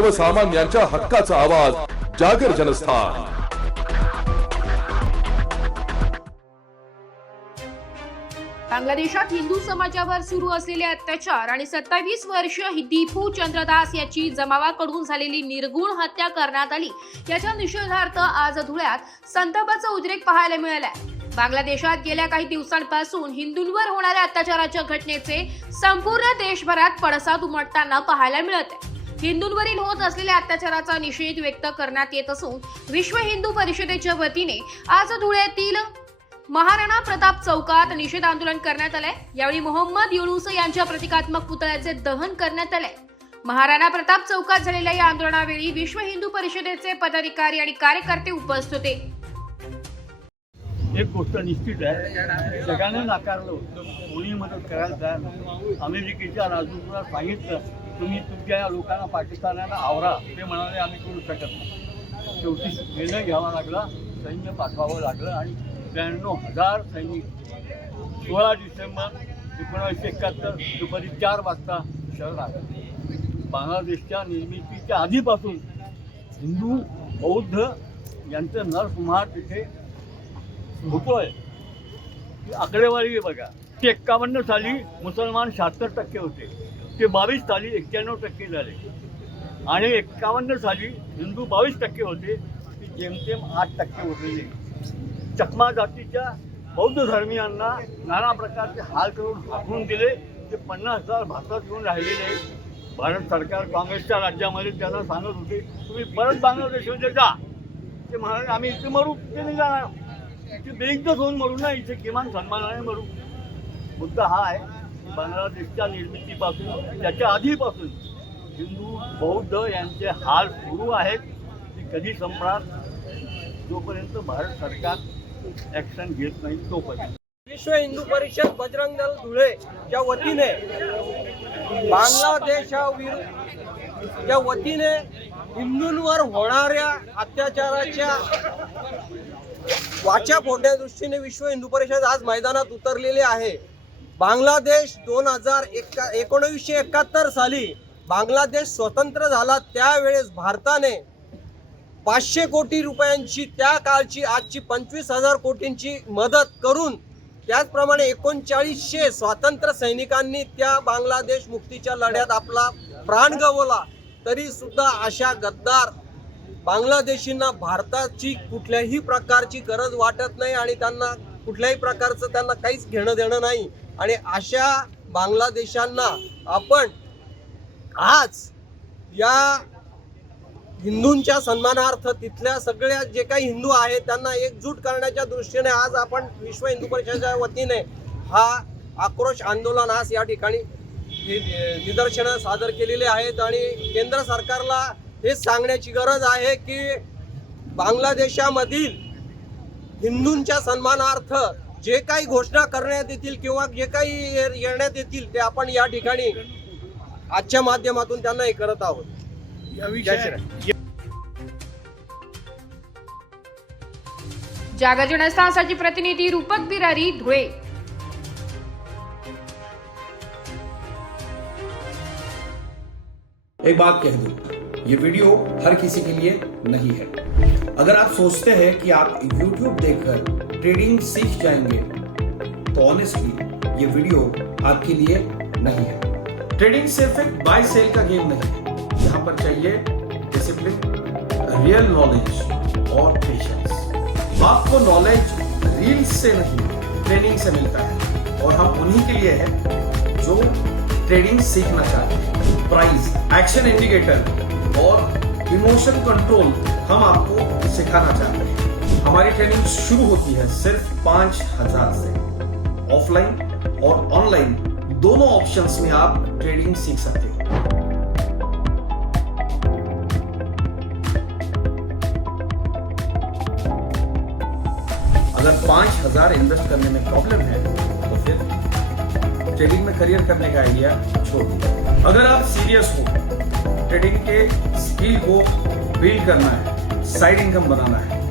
सर्वसामान्यांच्या हक्काचा आवाज जागर जनस्थान. बांगलादेशात हिंदू समाजावर सुरू असलेले अत्याचार आणि सत्तावीस वर्ष दीपू चंद्रदास याची जमावाकडून झालेली निर्गुण हत्या करण्यात आली. याच्या निषेधार्थ आज धुळ्यात संतापाचा उद्रेक पाहायला मिळालाय. बांगलादेशात गेल्या काही दिवसांपासून हिंदूंवर होणाऱ्या अत्याचाराच्या घटनेचे संपूर्ण देशभरात पडसाद उमटताना पाहायला मिळत आहे. हिंदूंवरील होत असलेल्या अत्याचाराचा निषेध व्यक्त करण्यात येत असून विश्व हिंदू परिषदेच्या वतीने आज धुळ्यातील महाराणा प्रताप चौकात निषेध आंदोलन करण्यात आलंय. यावेळी मोहम्मद युळूस यांच्या प्रतिकात्मक पुतळ्याचे दहन करण्यात आलंय. महाराणा प्रताप चौकात झालेल्या या आंदोलनावेळी विश्व हिंदू परिषदेचे पदाधिकारी आणि कार्यकर्ते उपस्थित होते. एक गोष्ट निश्चित आहे जगाने नाकारलं कोणी मदत करायला तयार अमेरिकेच्या राजदूताला सांगितलं तुम्ही तुमच्या या लोकांना पाकिस्तानाला आवरा ते म्हणाले आम्ही करू शकत नाही. शेवटी निर्णय घ्यावा लागला सैन्य पाठवावं लागलं आणि त्र्याण्णव हजार सैनिक सोळा डिसेंबर एकोणीसशे एकाहत्तर दुपारी चार वाजता शरण आलं. बांगलादेशच्या निर्मितीच्या आधीपासून हिंदू बौद्ध यांचं नरसंहार तिथे होतोय आहे आकडेवारी बघा. ते एक्कावन्न साली मुसलमान शहात्तर टक्के होते. ते बावीस साली एक्क्याण्णव टक्के झाले. आणि एक्कावन्न साली हिंदू बावीस टक्के होते ते जेमतेम आठ टक्के उरलेले चकमा जातीच्या बौद्ध धर्मियांना नाना प्रकारचे हाल करून हाकून दिले. ते पन्नास हजार भारतात येऊन राहिलेले भारत सरकार काँग्रेसच्या राज्यामध्ये त्यांना सांगत होते तुम्ही परत बांगलादेशमध्ये जा. ते म्हणाले आम्ही इथे मरू ते नाही जाणार. ते बेइज्जत होऊन मरू ना इथे किमान सन्मानाने मरू. मुद्दा हा आहे बांगलादेशच्या निर्मितीपासून त्याच्या आधीपासून हिंदू बौद्ध यांचे हाल सुरू आहेत. ते कधी संपणार? जोपर्यंत भारत सरकार ॲक्शन घेत नाही तोपर्यंत. विश्व हिंदू परिषद बजरंग दल धुळे च्या वतीने बांगलादेशाविरुद्धच्या वतीने हिंदूंवर होणाऱ्या अत्याचाराच्या वाचा फोडण्या दृष्टीने विश्व हिंदू परिषद आज मैदानात उतरलेली आहे. बांगलादेश दोन हजार एका एकोणीसशे एकाहत्तर साली बांगलादेश स्वतंत्र झाला. त्यावेळेस भारताने पाचशे कोटी रुपयांची त्या काळची आजची पंचवीस हजार कोटींची मदत करून त्याचप्रमाणे एकोणचाळीसशे स्वातंत्र्य सैनिकांनी त्या बांगलादेश मुक्तीच्या लढ्यात आपला प्राण गवला. तरी सुद्धा अशा गद्दार बांगलादेशींना भारताची कुठल्याही प्रकारची गरज वाटत नाही आणि त्यांना कुठल्याही प्रकारचं त्यांना काहीच घेणं देणं नाही. आणि अशा बांगलादेशांना आपण आज या हिंदूंच्या सन्मानार्थ तिथल्या सगळ्या जे काही हिंदू आहेत त्यांना एकजूट करण्याच्या दृष्टीने आज आपण विश्व हिंदू परिषदेच्या वतीने हा आक्रोश आंदोलन आज या ठिकाणी निदर्शनं सादर केलेले आहेत आणि केंद्र सरकारला हेच सांगण्याची गरज आहे की बांगलादेशामधील हिंदूंच्या सन्मानार्थ जे काही घोषणा करण्यात येतील किंवा जे काही ये- येण्यात येतील ते आपण या ठिकाणी आजच्या माध्यमातून त्यांना हे करत आहोत. जनस्थानसाठी प्रतिनिधी रूपक बिरारी धुळे. एक बात कह दूं ये वीडियो हर किसी के लिए नहीं है। अगर आप सोचते हैं कि आप YouTube देखकर ट्रेडिंग सीख जाएँगे। तो ऑनेस्टली ये वीडियो आपके लिए नहीं है। ट्रेडिंग सिर्फ़ एक बाय सेल का गेम नहीं है। यहाँ पर चाहिए डिसिप्लिन रियल नॉलेज और पेशेंस आपको नॉलेज रील्स से नहीं ट्रेनिंग से मिलता है। और हम उन्हीं के लिए है जो ट्रेडिंग सीखना चाहते हैं। प्राइस एक्शन इंडिकेटर और इमोशन कंट्रोल हम आपको सिखाना चाहते हैं। हमारी ट्रेनिंग शुरू होती है सिर्फ़ पाँच हज़ार से। ऑफलाइन और ऑनलाइन दोनों ऑप्शंस में आप ट्रेडिंग सीख सकते हैं। अगर पाँच हज़ार इन्वेस्ट करने में प्रॉब्लम है तो फिर ट्रेडिंग में करियर करने का आइडिया छोड़ दीजिए। अगर आप सीरियस हो ट्रेडिंग के स्किल को बिल्ड करना है साइड इनकम बनाना है